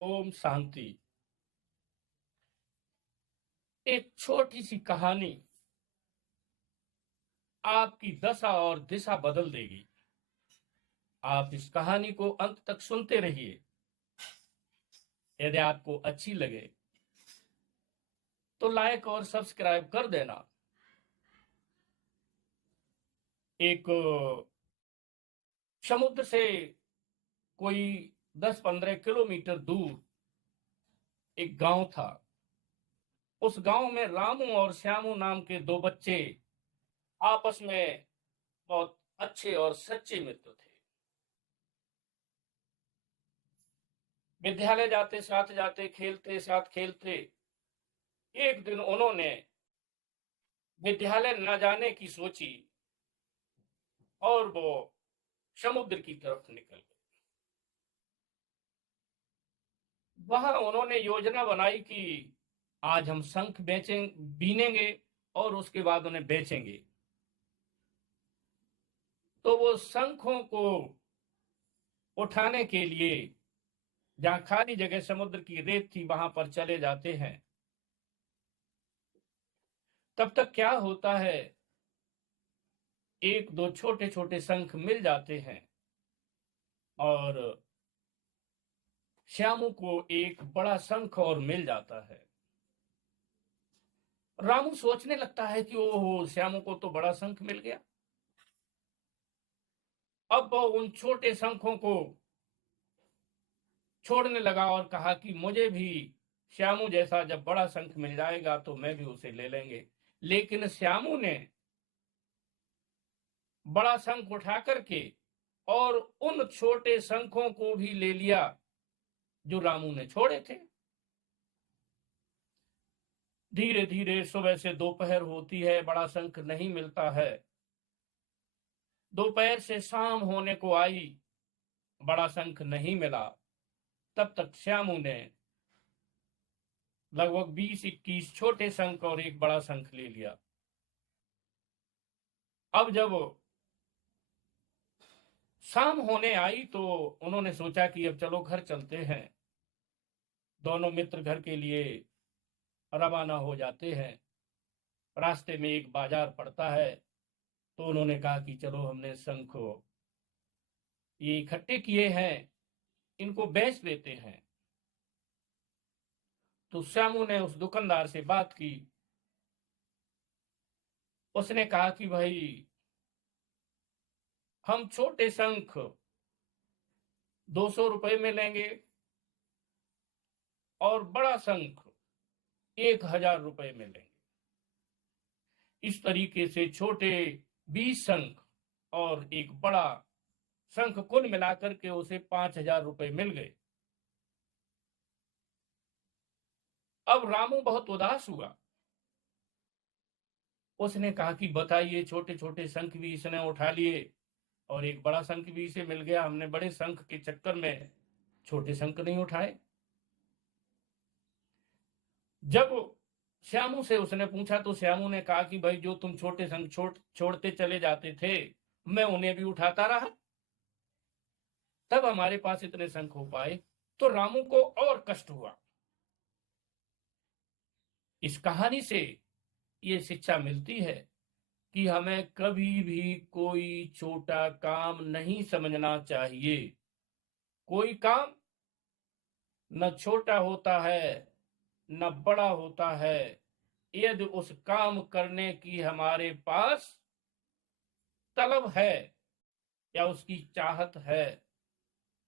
ओम शांति। एक छोटी सी कहानी आपकी दशा और दिशा बदल देगी। आप इस कहानी को अंत तक सुनते रहिए। यदि आपको अच्छी लगे तो लाइक और सब्सक्राइब कर देना। एक समुद्र से कोई 10-15 किलोमीटर दूर एक गांव था। उस गांव में रामू और श्यामू नाम के दो बच्चे आपस में बहुत अच्छे और सच्चे मित्र थे। विद्यालय जाते, साथ जाते, खेलते, साथ खेलते। एक दिन उन्होंने विद्यालय न जाने की सोची और वो समुद्र की तरफ निकल गए। वहां उन्होंने योजना बनाई कि आज हम शंख बीनेंगे और उसके बाद उन्हें बेचेंगे। तो वो शंखों को उठाने के लिए जहां खाली जगह समुद्र की रेत थी वहां पर चले जाते हैं। तब तक क्या होता है, एक दो छोटे छोटे शंख मिल जाते हैं और श्यामू को एक बड़ा शंख और मिल जाता है। रामू सोचने लगता है कि ओहो, श्यामू को तो बड़ा शंख मिल गया। अब वो उन छोटे शंखों को छोड़ने लगा और कहा कि मुझे भी श्यामू जैसा जब बड़ा शंख मिल जाएगा तो मैं भी उसे ले लेंगे। लेकिन श्यामू ने बड़ा शंख उठा करके और उन छोटे शंखों को भी ले लिया जो रामू ने छोड़े थे। धीरे धीरे सुबह से दोपहर होती है, बड़ा शंख नहीं मिलता है। दोपहर से शाम होने को आई, बड़ा शंख नहीं मिला। तब तक श्यामू ने लगभग 20-21 छोटे शंख और एक बड़ा शंख ले लिया। अब जब शाम होने आई तो उन्होंने सोचा कि अब चलो घर चलते हैं। दोनों मित्र घर के लिए रवाना हो जाते हैं। रास्ते में एक बाजार पड़ता है तो उन्होंने कहा कि चलो, हमने शंख ये इकट्ठे किए हैं, इनको बेच देते हैं। तो श्यामू ने उस दुकानदार से बात की। उसने कहा कि भाई, हम छोटे शंख 200 रुपए में लेंगे और बड़ा शंख 1000 रुपए में लेंगे। इस तरीके से छोटे 20 शंख और एक बड़ा शंख कुल मिलाकर के उसे 5000 रुपए मिल गए। अब रामू बहुत उदास हुआ। उसने कहा कि बताइए, छोटे छोटे शंख भी इसने उठा लिए और एक बड़ा शंख भी इसे मिल गया, हमने बड़े शंख के चक्कर में छोटे शंख नहीं उठाए। जब श्यामू से उसने पूछा तो श्यामू ने कहा कि भाई, जो तुम छोटे शंख छोड़ते चले जाते थे, मैं उन्हें भी उठाता रहा, तब हमारे पास इतने शंख हो पाए। तो रामू को और कष्ट हुआ। इस कहानी से ये शिक्षा मिलती है कि हमें कभी भी कोई छोटा काम नहीं समझना चाहिए। कोई काम न छोटा होता है न बड़ा होता है। यदि उस काम करने की हमारे पास तलब है या उसकी चाहत है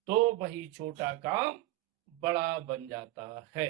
तो वही छोटा काम बड़ा बन जाता है।